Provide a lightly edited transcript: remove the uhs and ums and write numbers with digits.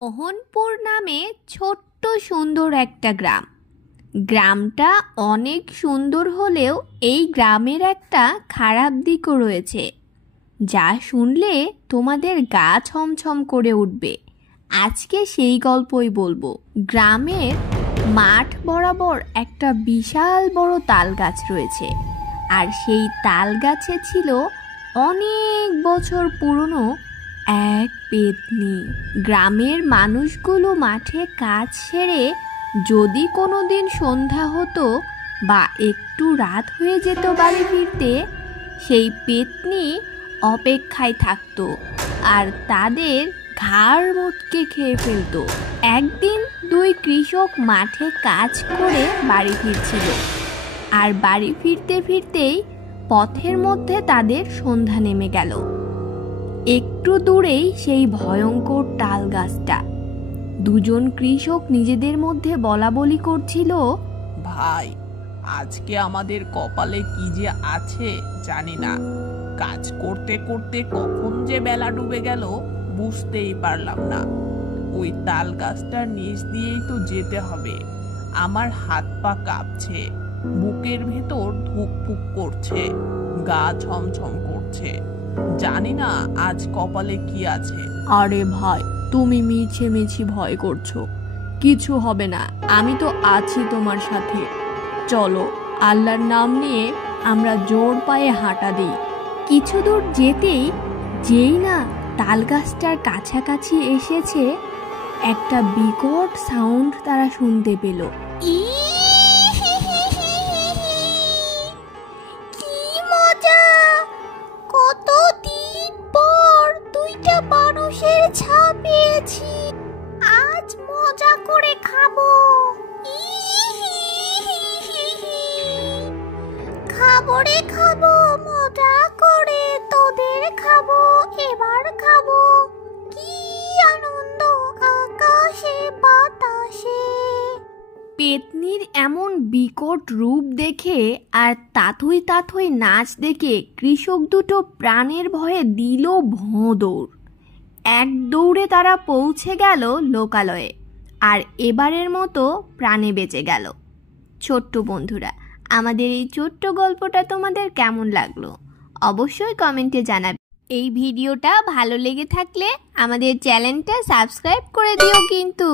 মোহনপুর নামে ছোট্ট সুন্দর একটা গ্রাম। গ্রামটা অনেক সুন্দর হলেও এই গ্রামের একটা খারাপ দিকও রয়েছে, যা শুনলে তোমাদের গা ছমছম করে উঠবে। আজকে সেই গল্পই বলবো। গ্রামের মাঠ বরাবর একটা বিশাল বড় তাল গাছ রয়েছে, আর সেই তাল গাছে ছিল অনেক বছর পুরনো এক পেতনি। গ্রামের মানুষগুলো মাঠে কাজ সেরে যদি কোনো দিন সন্ধ্যা হতো বা একটু রাত হয়ে যেত বাড়ি ফিরতে, সেই পেতনি অপেক্ষায় থাকতো আর তাদের ঘাড় মোটকে খেয়ে ফেলতো। একদিন দুই কৃষক মাঠে কাজ করে বাড়ি ফিরছিল, আর বাড়ি ফিরতে ফিরতেই পথের মধ্যে তাদের সন্ধ্যা নেমে গেল। একটু দূরেই সেই ভয়ঙ্কর তাল গাছটা। দুজন কৃষক নিজেদের মধ্যে বলাবলি করছিল, ভাই, আজকে আমাদের কপালে কি যে আছে জানি না। কাজ করতে করতে কখন যে বেলা ডুবে গেল বুঝতেই পারলাম না। ওই তাল গাছটার নিচ দিয়েই তো যেতে হবে। আমার হাত পা কাঁপছে, বুকের ভেতর ধুকপুক করছে, গা ছমছম করছে। জানি না আজ কপালে কি আছে। আরে ভাই, তুমি মিছে মিছি ভয় করছো। কিছু হবে না, আমি তো আছি তোমার সাথে। চলো, আল্লাহর নাম নিয়ে আমরা জোর পায়ে হাঁটা দিই। কিছু দূর যেতেই যেই না তাল গাছটার কাছাকাছি এসেছে, একটা বিকট সাউন্ড তারা শুনতে পেল। কি মজা! কতদিন পর দুইটা মানুষের ছা পেয়েছি, আজ মজা করে খাবো। খাবো রে খাবো, মজা করে তোদের খাবো, এবার খাবো। কি আনন্দ আকাশে বাতাসে! পেতনির এমন বিকট রূপ দেখে আর তাথই তাথই নাচ দেখে কৃষক দুটো প্রাণের ভয়ে দিল ভোঁদৌড়। এক দৌড়ে তারা পৌঁছে গেল লোকালয়ে, আর এবারের মতো প্রাণে বেঁচে গেল। ছোট্ট বন্ধুরা, আমাদের এই ছোট্ট গল্পটা তোমাদের কেমন লাগলো অবশ্যই কমেন্টে জানাবে। এই ভিডিওটা ভালো লেগে থাকলে আমাদের চ্যানেলটা সাবস্ক্রাইব করে দিও কিন্তু।